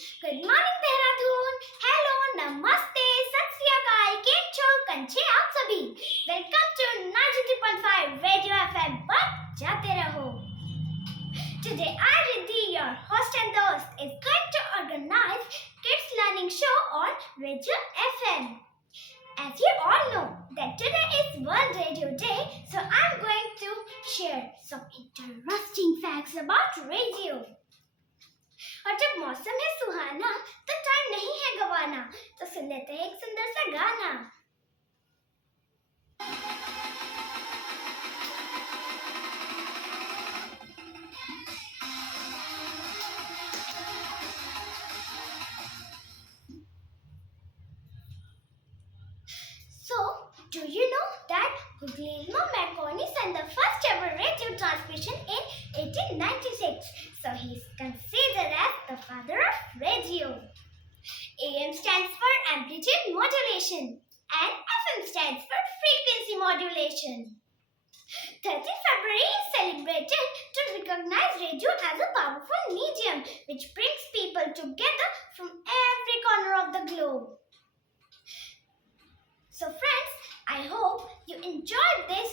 Good morning Dehradun. Hello, नमस्ते, सत श्री अकाल, केम छो, कंचे आप सभी. Welcome to 93.5 Radio FM. बजाते रहो. Today I, Riddhi, your host and host, is going to organize kids learning show on Radio FM. As you all know that today is World Radio Day, so I'm going to share some interesting facts about radio. और जब मौसम है सुहाना तो time नहीं है गवाना, तो सुन लेते हैं एक सुंदर सा गाना. So, do you know that Guglielmo Marconi sent the first ever radio transmission in 1896? So he is considered as the father of radio. AM stands for amplitude modulation and FM stands for frequency modulation. 13th February is celebrated to recognize radio as a powerful medium which brings people together from every corner of the globe. So friends, I hope you enjoyed this